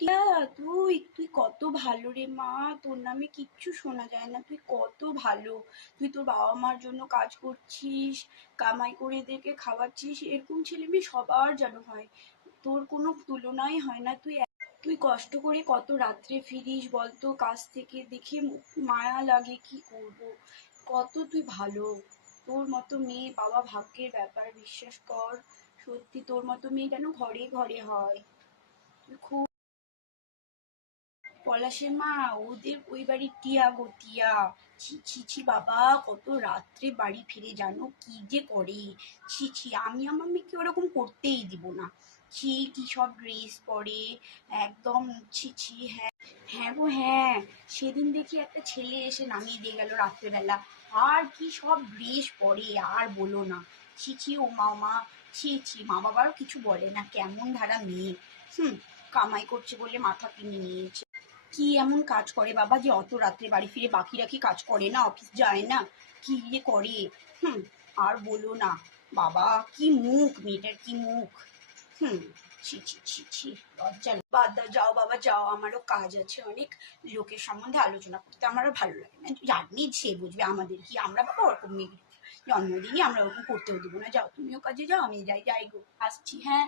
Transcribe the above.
টিয়া, তুই তুই কত ভালো রে মা। তোর নামে কিচ্ছু শোনা যায় না, তুই কত ভালো। তুই তোর বাবা মার জন্য কাজ করছিস, কামাই করে এদেরকে খাওয়াচ্ছিস, এরকম ছেলে মেয়ে সবার যেন হয়। তোর কোনো তুলনাই হয় না। তুই কষ্ট করে কত রাত্রে ফিরিস বলতো কাজ থেকে, দেখে মায়া লাগে, কি করব। কত তুই ভালো। তোর মতো মেয়ে পাওয়া ভাগ্যের ব্যাপার, বিশ্বাস কর। সত্যি তোর মতো মেয়ে যেন ঘরে ঘরে হয়। তুই খুব পলাশের মা, ওদের ওই বাড়ির টিয়া গো টিয়া। ছি ছি ছি বাবা, কত রাত্রে বাড়ি ফিরে জানো কি যে করে। ছি ছি, আমি আমার মেয়েকে ওরকম করতেই দিব না। ছি, কি সব ড্রেস পরে, একদম ছি ছি। হ্যাঁ হ্যাঁ গো হ্যাঁ, সেদিন দেখি একটা ছেলে এসে নামিয়ে দিয়ে গেল রাত্রেবেলা। আর কি সব ড্রেস পরে, আর বলো না। ছি ছি, ও মা ও মা। ছি ছি, মা বাবারও কিছু বলে না, কেমন ধারা মেয়ে। হুম, কামাই করছে বলে মাথা কিনে নিয়েছে। কি এমন কাজ করে বাবা যে অত রাত্রে বাড়ি ফিরে? বাকিরা কি কাজ করে না, অফিস যায় না? কি যে করে। হুম, আর বলো না। বাবা, কি মুখ মেয়েটার, কি মুখ। হুম, ছি ছি ছি ছি, লজ্জা লাগে। বাদ দাও, যাও বাবা যাও, আমারও কাজ আছে অনেক। লোকের সম্বন্ধে আলোচনা করতে আমারও ভালো লাগে না। যার মেয়ে সে বুঝবে, আমাদের কি, আমরা বাবা ওরকম মেয়ে জন্মদিনই আমরা ওরকম করতেও দেবো না। যাও, তুমিও কাজে যাও, আমি যাই যাই গো, আসছি। হ্যাঁ।